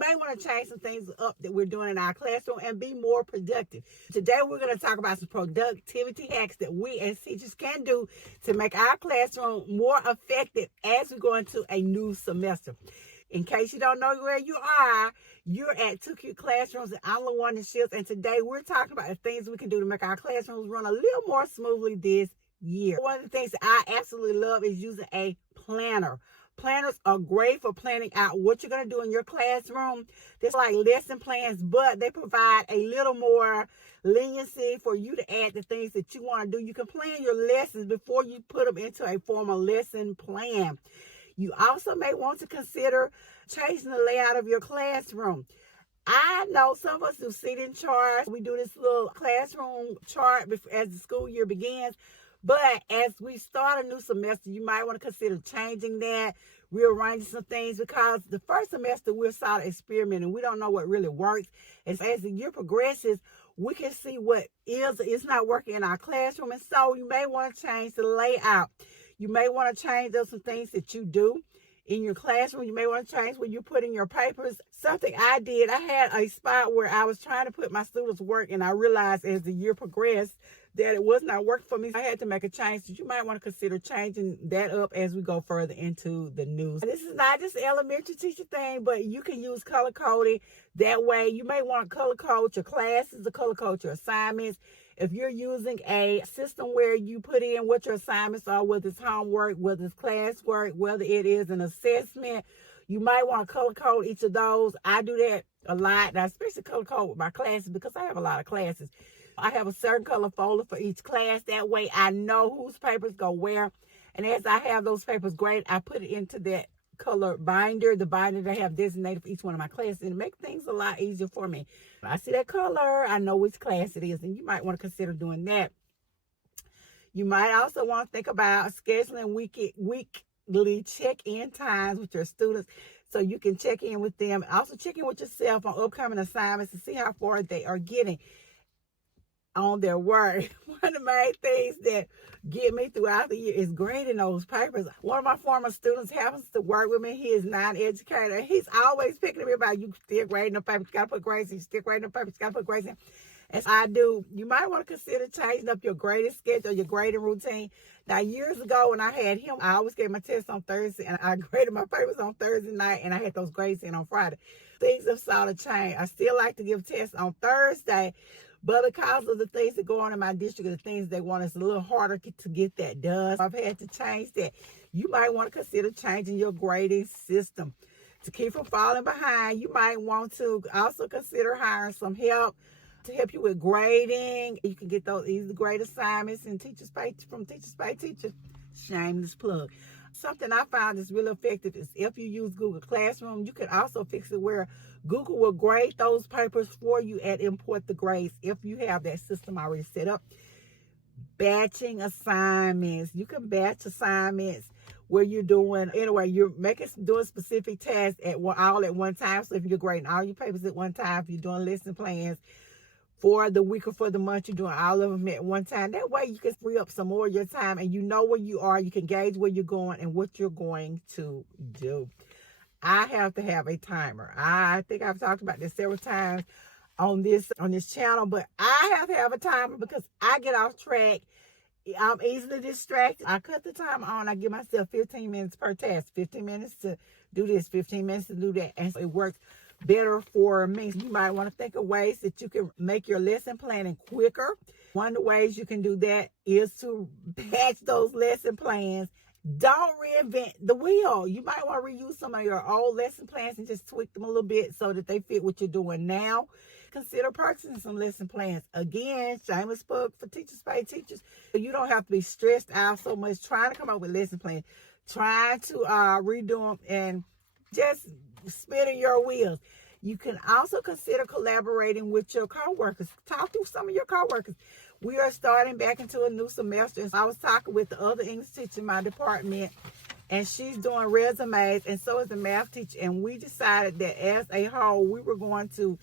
may want to change some things up that we're doing in our classroom and be more productive. Today, we're going to talk about some productivity hacks that we as teachers can do to make our classroom more effective as we go into a new semester. In case you don't know where you are, you're at 2Q Classrooms, and I'm LaWanda Shields, and today we're talking about the things we can do to make our classrooms run a little more smoothly this year. One of the things that I absolutely love is using a planner. Planners are great for planning out what you're going to do in your classroom. They're like lesson plans, but they provide a little more leniency for you to add the things that you want to do. You can plan your lessons before you put them into a formal lesson plan. You also may want to consider changing the layout of your classroom. I know some of us do seating charts. We do this little classroom chart as the school year begins. But as we start a new semester, you might want to consider changing that, rearranging some things, because the first semester we're sort of experimenting. We don't know what really works. And as the year progresses, we can see what is not working in our classroom. And so you may want to change the layout. You may want to change up some things that you do in your classroom. You may want to change where you put in your papers. Something I did, I had a spot where I was trying to put my students' work, and I realized as the year progressed that it was not working for me. I had to make a change. So you might want to consider changing that up as we go further into the news. This is not just an elementary teacher thing, but you can use color coding. That way, you may want to color code your classes, or color code your assignments. If you're using a system where you put in what your assignments are, whether it's homework, whether it's classwork, whether it is an assessment, you might want to color code each of those. I do that a lot, and I especially color code with my classes because I have a lot of classes. I have a certain color folder for each class. That way I know whose papers go where. And as I have those papers graded, I put it into that color binder, the binder that I have designated for each one of my classes, and it makes things a lot easier for me. When I see that color, I know which class it is, and you might want to consider doing that. You might also want to think about scheduling weekly check-in times with your students so you can check in with them. Also check in with yourself on upcoming assignments to see how far they are getting on their work. One of the main things that get me throughout the year is grading those papers. One of my former students happens to work with me. He is not an educator. He's always picking me about, you still grading the papers, you gotta put grades in, you still grading the papers, you gotta put grades in. As I do, you might want to consider changing up your grading schedule, your grading routine. Now, years ago when I had him, I always gave my tests on Thursday, and I graded my papers on Thursday night, and I had those grades in on Friday. Things have sort of changed. I still like to give tests on Thursday, but because of the things that go on in my district, the things they want, it's a little harder to get that done. I've had to change that. You might want to consider changing your grading system. To keep from falling behind, you might want to also consider hiring some help to help you with grading. You can get those easy grade assignments and Teachers Pay from Teachers Pay Teachers. Shameless plug. Something I found is really effective is if you use Google Classroom, you can also fix it where Google will grade those papers for you and import the grades if you have that system already set up. Batching assignments. You can batch assignments where you're doing, anyway, you're doing specific tasks all at one time. So if you're grading all your papers at one time, if you're doing lesson plans for the week or for the month, you're doing all of them at one time. That way you can free up some more of your time and you know where you are. You can gauge where you're going and what you're going to do. I have to have a timer. I think I've talked about this several times on this channel, but I have to have a timer because I get off track. I'm easily distracted. I cut the timer on. I give myself 15 minutes per task. 15 minutes to do this, 15 minutes to do that. And so it works better for me. You might want to think of ways that you can make your lesson planning quicker. One of the ways you can do that is to batch those lesson plans. Don't reinvent the wheel. You might want to reuse some of your old lesson plans and just tweak them a little bit so that they fit what you're doing now. Consider purchasing some lesson plans. Again, shameless plug for Teachers Pay Teachers. You don't have to be stressed out so much trying to come up with lesson plans, trying to redo them and just spinning your wheels. You can also consider collaborating with your coworkers. Talk to some of your coworkers. We are starting back into a new semester. I was talking with the other English teacher in my department, and she's doing resumes, and so is the math teacher. And we decided that as a whole, we were going to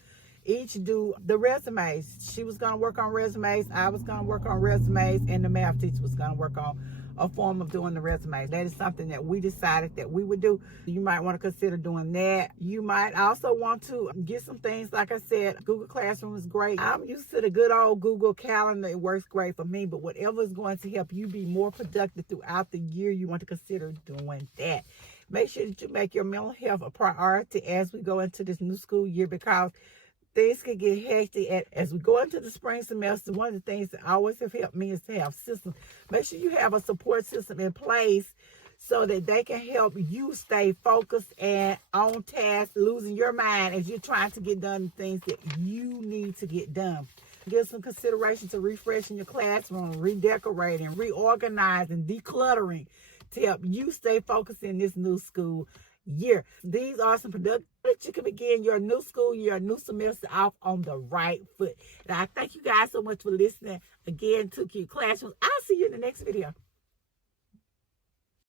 each do the resumes. She was going to work on resumes, I was going to work on resumes, and the math teacher was going to work on a form of doing the resumes. That is something that we decided that we would do. You might want to consider doing that. You might also want to get some things, like I said, Google Classroom is great. I'm used to the good old Google Calendar. It works great for me, but whatever is going to help you be more productive throughout the year, you want to consider doing that. Make sure that you make your mental health a priority as we go into this new school year, because things can get hectic as we go into the spring semester. One of the things that always have helped me is to have systems. Make sure you have a support system in place so that they can help you stay focused and on task, losing your mind as you're trying to get done the things that you need to get done. Give some consideration to refreshing your classroom, redecorating, reorganizing, decluttering to help you stay focused in this new school year. These are some productive that you can begin your new school year, new semester off on the right foot. And I thank you guys so much for listening again to Cute Classrooms. I'll see you in the next video.